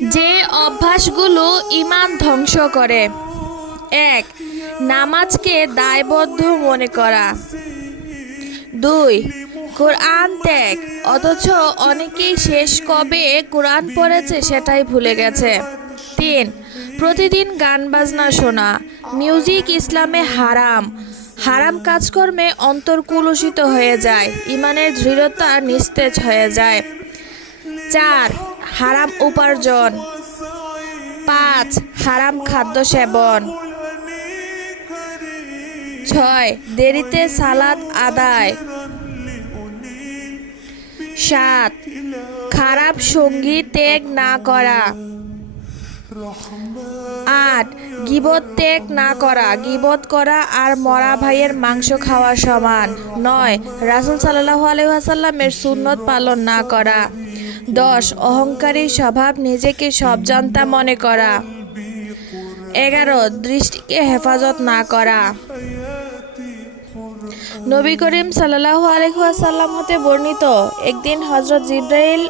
যে অভ্যাসগুলো ইমান ধ্বংস করে। এক, নামাজকে দায়বদ্ধ মনে করা। দুই, কোরআন ত্যাগ। অথচ অনেকেই শেষ কবে কোরআন পড়েছে সেটাই ভুলে গেছে। তিন, প্রতিদিন গান বাজনা শোনা। মিউজিক ইসলামে হারাম। হারাম কাজকর্মে অন্তর কুলুষিত হয়ে যায়। ইমানের দৃঢ়তা নিস্তেজ হয়ে যায়। চার হারাম উপার্জন। পাঁচ, হারাম খাদ্য সেবন। ছয়, দেরিতে সালাদ আদায়। সাত, খারাপ সঙ্গী ত্যাগ না করা। আট, গিবত ত্যাগ না করা। গিবত করা আর মরা ভাইয়ের মাংস খাওয়া সমান। নয়, রাসুল সাল্লাহ আলহাসাল্লামের সুন্নত পালন না করা। দশ, অহংকারী স্বভাব নিজেকে সব জানতা মনে করা। এগারো, দৃষ্টিকে হেফাজত না করা। নবী করিম সাল্লাহ আলহাসাল্লাম হতে বর্ণিত, একদিন হজরত জিব্রাইল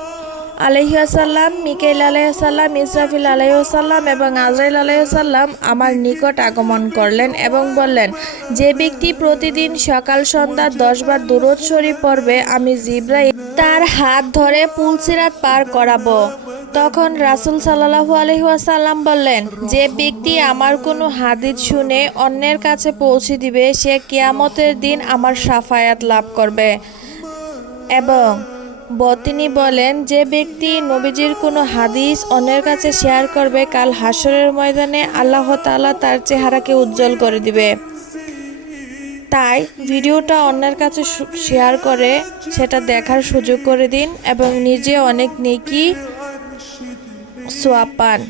আলহিহাসাল্লাম মিকেল আলহাসাল্লাম ইসরাফিল আলহিহাসাল্লাম এবং আজরাইল আলহিহাসাল্লাম আমার নিকট আগমন করলেন এবং বললেন, যে ব্যক্তি প্রতিদিন সকাল, সন্ধ্যা দশবার দূরত শরীফ পড়বে, আমি জিব্রাইল তার হাত ধরে পুলসিরাত পার করাবো। তখন রাসুল সাল্লাহু আলহিহাসাল্লাম বললেন, যে ব্যক্তি আমার কোনো হাদিস শুনে অন্যের কাছে পৌঁছে দিবে, সে কিয়ামতের দিন আমার সাফায়াত লাভ করবে। এবং তিনি বলেন, যে ব্যক্তি নবীজির কোনো হাদিস অন্যের কাছে শেয়ার করবে, কাল হাসরের ময়দানে আল্লাহ তালা তার চেহারাকে উজ্জ্বল করে দিবে। তাই ভিডিওটা অন্যের কাছে শেয়ার করে, সেটা দেখার সুযোগ করে দিন এবং নিজে অনেক নেকি সোয়া পান।